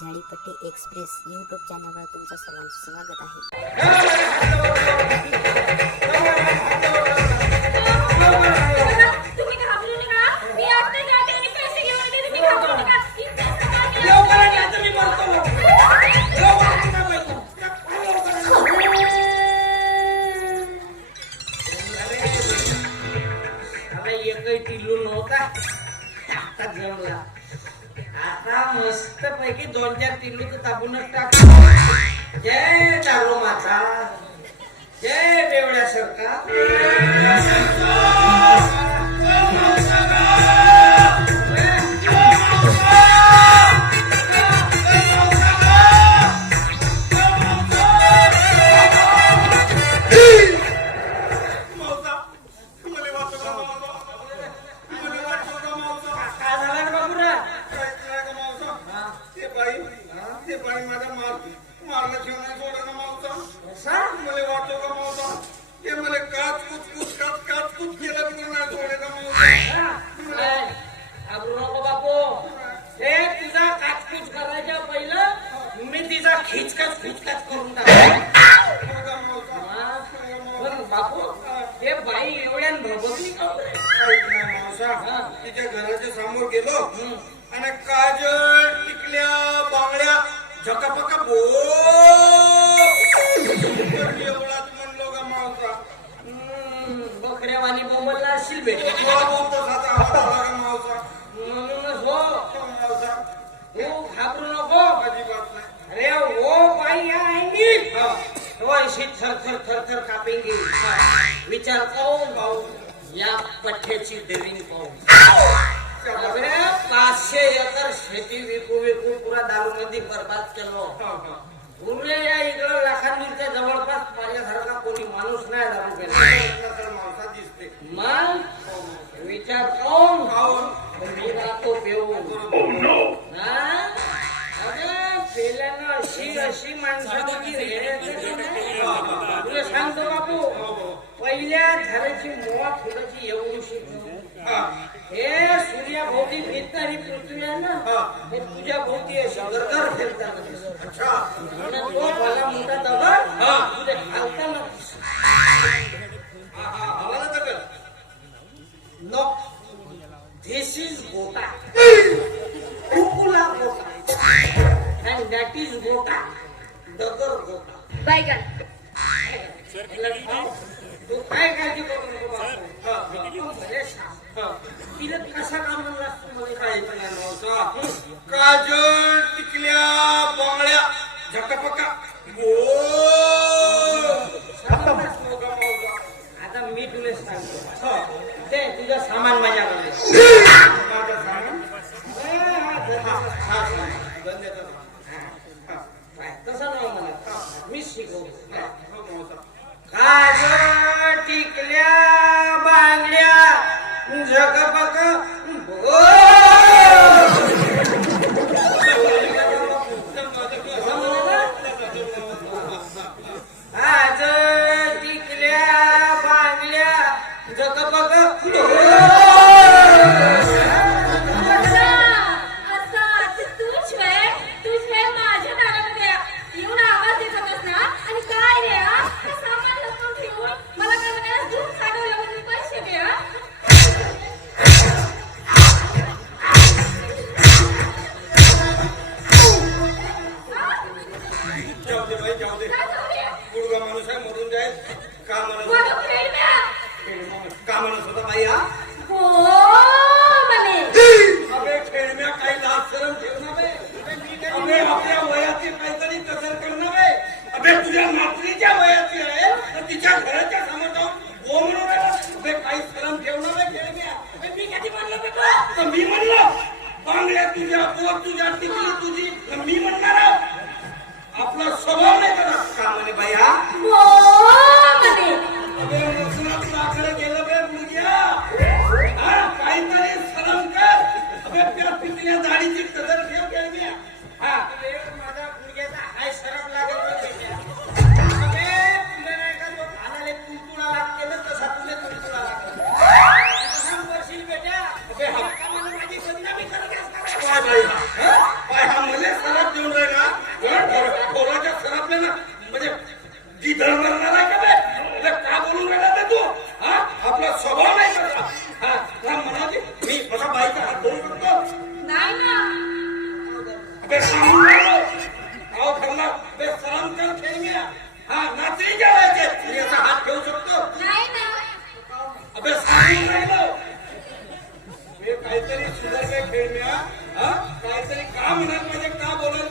Zadipatti express YouTube चॅनलवर तुमचं सर्वांचं स्वागत आहे. आता मस्त पैकी 2-4 किलो तर ताबूनच टाक. जय दारू माता, जय बेवड्या सरकार. खिचकाच करून बापू हे बाई एवढ्या बघली का तिच्या घराच्या समोर गेलो आणि काजळ टिकल्या बांगड्या झकापका एवढाच म्हणलो का मावसा. बकऱ्यावानी बोंबलला असशील भेट मावसा म्हणूनच हो मावसा तू घाबरू नको. अजिबात नाही. अरे वो बाई आएंगी तो ऐसी थर थर थर थर कापेंगे. विचार पाहून भाऊ या पठ्ठ्याची डेरिंग पाहून 500 एकर शेती विकू पुरा दारू मध्ये बर्बाद केलो. पूर्वे या इकडं लाखांनीच्या जवळपास माझ्यासारखा कोणी माणूस नाही दारू पेला. मावसा दिसते मग विचार पाहून मी राहतो पेऊन पेल्यानं अशी माणसं तुला सांगतो बापू. पहिल्या झाडाची मोहा फुलाची एवढीशी हे सूर्याभोवती फिरणारी पृथ्वी आहे ना हे तुझ्या भोवती अशी गरगर फिरताना तो भला मोठा दगड तुझे घालताना नो धिस इज गोटा कुकुला गोटा and that is गोटा डगर गोटा बैगन तू काय काळजी करू नको तिला कसा काम म्हणला मला काय काजळ टिकल्या बांगड्या झकापका आता मी तुला सांगतो ते तुझं सामान माझ्याकडे तसं नाही म्हणत मी शिकवतो. काजळ टिकल्या बांगड्या झकपक काजळ टिकल्या बांगड्या झकपक गुडगा माणूस आहे मरून जाईल का म्हणत होता बाई हा अबे खेळण्या काही लाज शरम ठेवणार अबे आपल्या वयाची काहीतरी कसर करणार आहे. अबे तुझ्या नातनीच्या वयाची आहे तर तिच्या घराच्या समोर जाऊन गो म्हणून अबे काही शरम ठेवणार आहे खेळण्या. मी कधी म्हणलं बेटा तर मी म्हणलं बांगड्या तुझ्या पोर तुझ्या टिकली तुझी मी म्हणणार आपला स्वभाव नाही करत का म्हणे बाई हा अबे नसनात लाकडं गेलं बे मुलग्या काहीतरी शरम कर. अबे त्या पिकल्या दाढीची कदर ठेव खेळण्या. माझा मुलग्याचा हाय शरम लागेल अबे तुला नाही का तो खानाले तुळतुळा लागते ना तसा तुला तुळतुळा लागेल वर्षी बेट्या माझी बदनामी करत असणार हा मला सरळ देऊन सांगून राहिलो. अहो ठरला बे सलाम कर खेळम्या. हा नाचणीच्या वयाचे सूर्याचा हात ठेवू शकतो. अबे सांगून राहिलो. हे काहीतरी सुधारले खेळम्या. हा काहीतरी का म्हणत म्हणजे का बोलायला